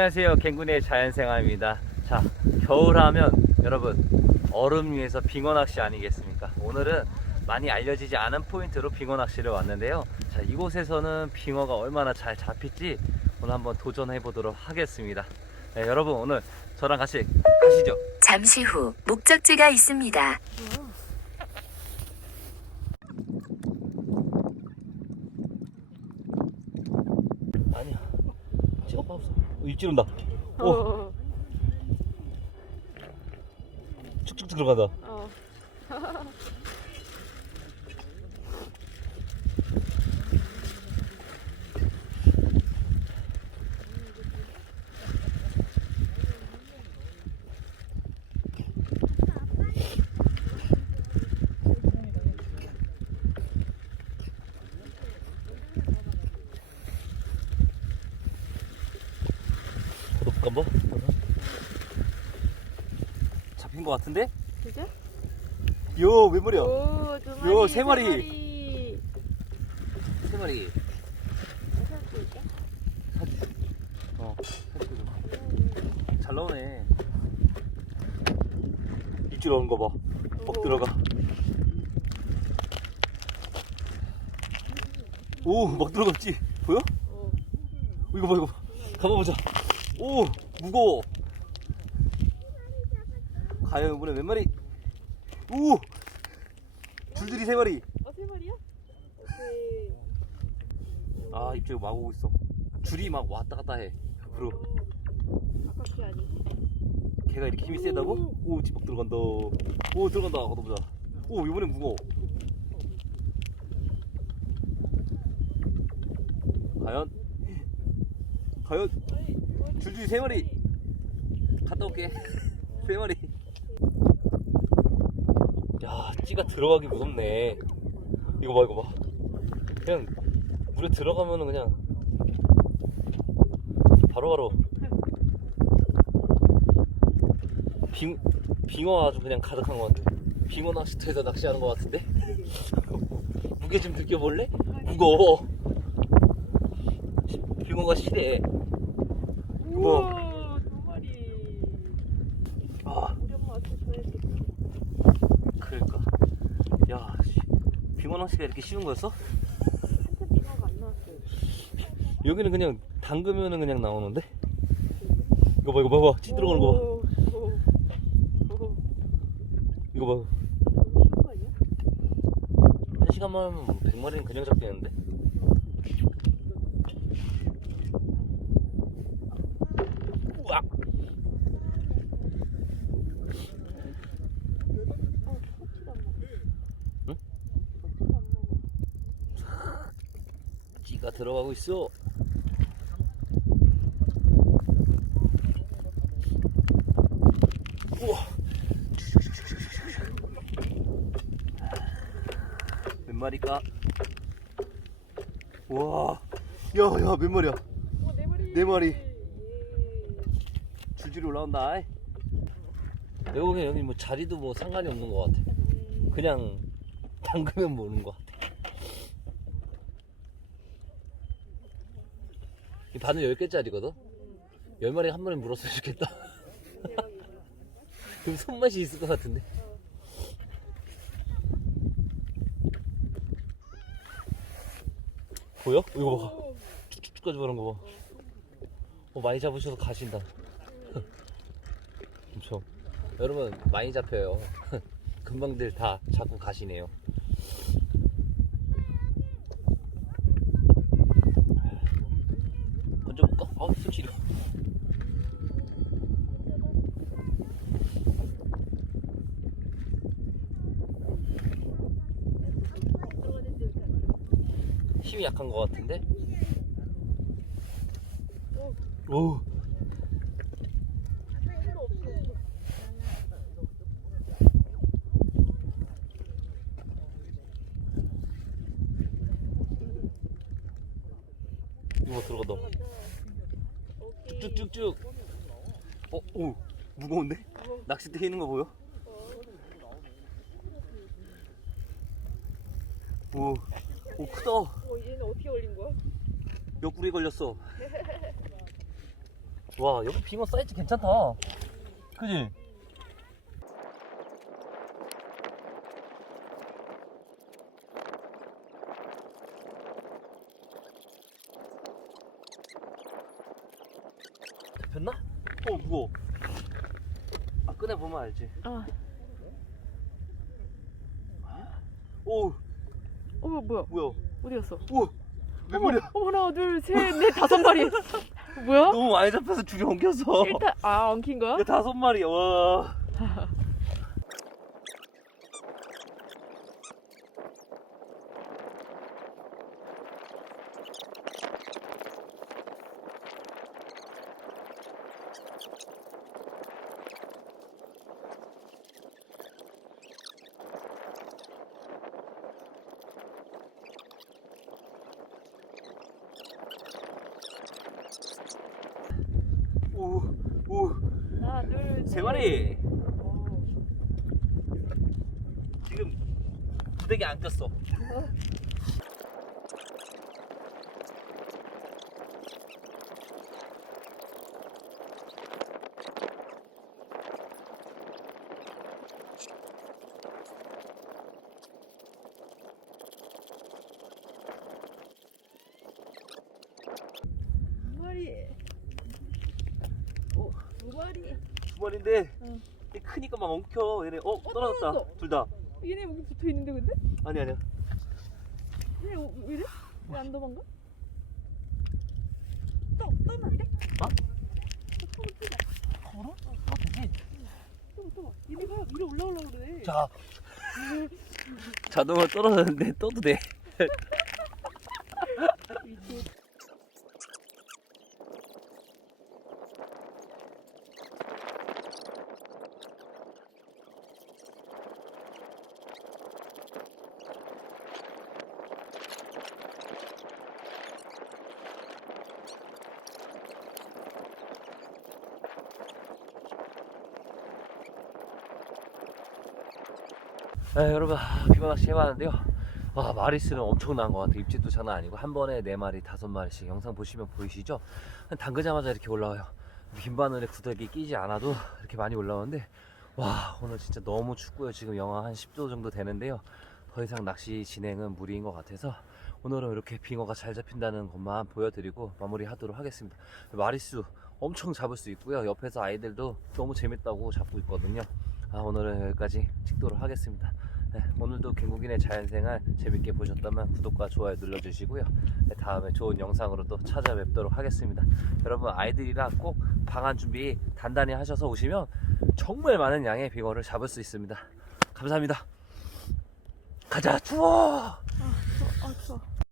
안녕하세요. 갱군의 자연생활입니다. 자, 겨울하면 여러분 얼음 위에서 빙어 낚시 아니겠습니까? 오늘은 많이 알려지지 않은 포인트로 빙어 낚시를 왔는데요. 자, 이곳에서는 빙어가 얼마나 잘 잡힐지 오늘 한번 도전해 보도록 하겠습니다. 네, 여러분 오늘 저랑 같이 가시죠. 잠시 후 목적지가 있습니다. 아니야. 찍어 봐 없어. 어, 입질 온다. 오, 어, 쭉쭉 들어간다. 어. 한번. 잡힌 것 같은데? 그죠? 요, 마리. 요, 세 마리. 세 마리. 어, 잘 나오네. 입질 오는 거 봐. 뻑 오. 들어가. 오, 막 들어갔지? 보여? 어. 이거 봐, 이거 봐. 가봐보자. 오, 무거워. 과연 이번에 몇 마리? 오! 줄줄이 세 마리. 어, 세 마리야? 오케이. 아, 입질 막 오고 있어. 줄이 막 왔다 갔다 해. 앞으로. 아깝지 아니? 걔가 이렇게 힘이 세다고? 오, 찌뻑 들어간다. 오, 들어간다. 걷어보자. 오, 이번엔 무거워. 과연? 과연? 줄줄이 세 마리. 갔다 올게. 세 마리. 야, 찌가 들어가기 무섭네. 이거 봐, 이거 봐. 그냥 물에 들어가면은 그냥 바로바로 빙, 빙어 아주 그냥 가득한 것 같아. 빙어 낚시터에서 낚시하는 것 같은데? 무게 좀 느껴볼래? 무거워. 빙어가 시대. 우와, 두 마리. 아, 우리 엄마 왔을 때 그러니까. 야, 씨. 빙어 낚시가 이렇게 쉬운 거였어? 탱크 빙어가 안 나왔어요. 여기는 그냥 담그면은 그냥 나오는데? 이거 봐, 이거 봐봐. 찌 들어가는 거 봐. 오, 오, 오. 이거 봐. 너무 쉬운 거 아니야? 한 시간만 하면 100마리는 그냥 잡히는데? 우와! 어, 터치가 안 나가. 응? 터치가 안 나가. 찌가 들어가고 있어. 우와. 몇 마리까? 와. 야, 야, 몇 마리야? 어, 네 마리. 줄줄이 올라온다. 보기엔 여기 뭐 자리도 뭐 상관이 없는 것 같아. 음, 그냥 담그면 모는 것 같아. 이 바늘 10개짜리거든? 10마리 한 번에 물었으면 좋겠다. 그럼 손맛이 있을 것 같은데. 보여? 이거 봐. 오, 쭉쭉쭉까지 보는 거 봐. 어, 많이 잡으셔서 가신다. 엄청. 여러분, 많이 잡혀요. 금방들 다 잡고 가시네요. 던져볼까? 아우, 손 시려. 힘이 약한 것 같은데? 오. 이거 들어가다. 오케이. 쭉쭉쭉. 어, 오, 무거운데? 낚싯대 있는 거 보여? 오, 오 크다. 어, 얘는 어떻게 올린 거야? 옆구리에 걸렸어. 와 여기 빙어 사이즈 괜찮다 그지? 잡혔나? 어 무거워 아 꺼내보면 알지 아, 오 어 뭐야? 뭐야 어디 갔어? 우와 몇 마리야 어머, 하나, 둘, 셋, 넷, 다섯 마리. 뭐야? 너무 많이 잡혀서 줄이 엉켜서 일단 아 엉킨 거야? 이거 다섯 마리야 와 오, 오, 하나, 둘, 세 마리. 오. 지금 부대기 안 꼈어. 두 마리. 오, 두 마리. 두 마리인데 응. 이 크니까 막 엉켜. 얘네 어 떨어졌다. 떨어졌어. 둘 다. 얘네 여기 붙어 있는데 근데? 아니 아니야. 얘네 어, 왜 이래? 왜 안 도망가? 떠, 떠면 안 돼? 어? 걸어? 아 되지. 떠, 떠. 얘네가 위로 올라오려고 그래. 자. 자동으로 떨어졌는데 떠도 돼. 네, 여러분 아, 비거 낚시 해봤는데요. 와 마리스는 엄청난 것 같아요. 입질도 장난 아니고 한 번에 네 마리, 다섯 마리씩 영상 보시면 보이시죠? 담그자마자 이렇게 올라와요. 긴 바늘에 구더기 끼지 않아도 이렇게 많이 올라오는데 와 오늘 진짜 너무 춥고요. 지금 영하 한 10도 정도 되는데요. 더 이상 낚시 진행은 무리인 것 같아서 오늘은 이렇게 빙어가 잘 잡힌다는 것만 보여드리고 마무리하도록 하겠습니다. 마리수 엄청 잡을 수 있고요. 옆에서 아이들도 너무 재밌다고 잡고 있거든요. 아, 오늘은 여기까지 찍도록 하겠습니다. 네, 오늘도 개국인의 자연생활 재밌게 보셨다면 구독과 좋아요 눌러주시고요. 네, 다음에 좋은 영상으로 또 찾아뵙도록 하겠습니다. 여러분 아이들이랑 꼭 방한 준비 단단히 하셔서 오시면 정말 많은 양의 빙어를 잡을 수 있습니다. 감사합니다. 가자 추워. 아, 추워. 아, 추워.